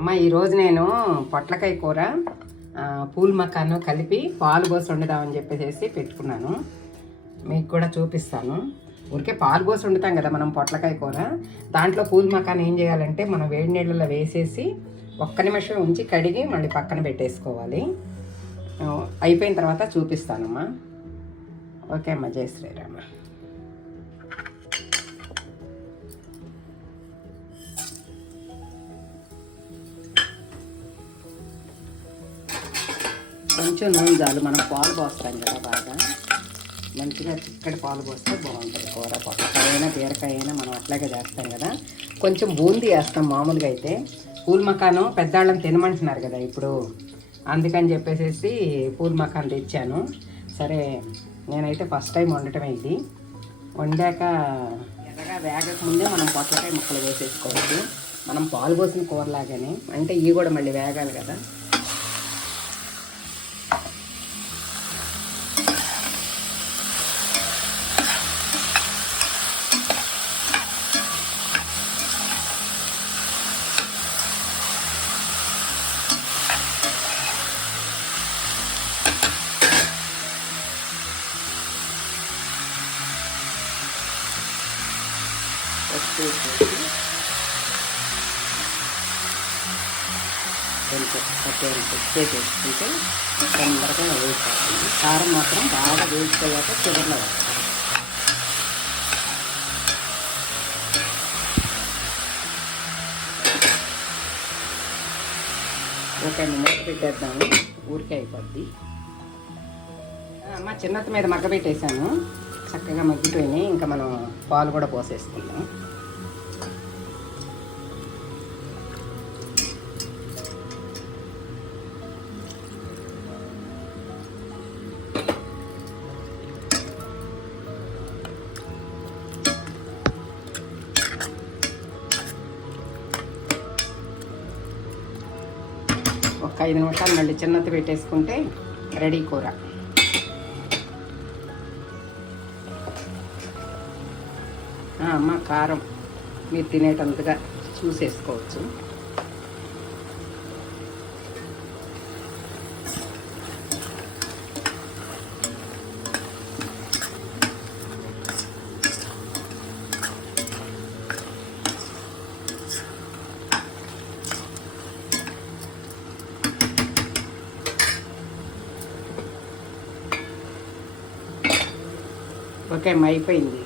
అమ్మ ఈరోజు నేను పొట్లకాయ కూర పూల్ మకాను కలిపి పాలు పోసి వండుదామని చెప్పేసి పెట్టుకున్నాను. మీకు కూడా చూపిస్తాను. ఊరికే పాలు పోసి వండుతాం కదా మనం పొట్లకాయ కూర. దాంట్లో పూల్ మకాన్ ఏం చేయాలంటే మనం వేడి నీళ్ళలో వేసేసి ఒక్క నిమిషం ఉంచి కడిగి మళ్ళీ పక్కన పెట్టేసుకోవాలి. అయిపోయిన తర్వాత చూపిస్తానమ్మా. ఓకే అమ్మా జై శ్రీరామ. కొంచెం నూనె చాలు మనం పాలు పోస్తాం కదా బాగా. మంచిగా చిక్కటి పాలు పోస్తే బాగుంటుంది కూర పొట్టకాయ అయినా బీరకాయ అయినా మనం అట్లాగే చేస్తాం కదా. కొంచెం బూందీ వేస్తాం మామూలుగా అయితే. పూల్ మకాను పెద్దాళ్ళని తినమంటున్నారు కదా ఇప్పుడు. అందుకని చెప్పేసి పూల్ మకాన్ తెచ్చాను. సరే నేనైతే ఫస్ట్ టైం వండటమే ఇది. వండాక ఎర్రగా వేగకముందే మనం పొట్లకాయ ముక్కలు వేసేసుకోవచ్చు మనం పాలు పోసిన కూరలాగానే. అంటే ఇవి కూడా మళ్ళీ వేగాలి కదా. పసుపు వేసేసి కొంచెం పచ్చడి పెట్టి వేసుకుంటే తొందరగా వేసుకోవాలి కారం మాత్రం బాగా వేసుకోయాక చివరిలో వేస్తాం ఓకే అండి మూత పెట్టేద్దాము ఊరికే అయిపోద్ది అమ్మ చిన్నత మీద మగ్గ పెట్టేశాను. చక్కగా మగ్గిపోయినాయి. ఇంకా మనం పాలు కూడా పోసేసుకుందాం. ఒక ఐదు నిమిషాలు మళ్ళీ చిన్నత పెట్టేసుకుంటే రెడీ కూర. అమ్మ కారం. మీరు తినేటంతగా చూసేసుకోవచ్చు. ఓకే అయిపోయింది.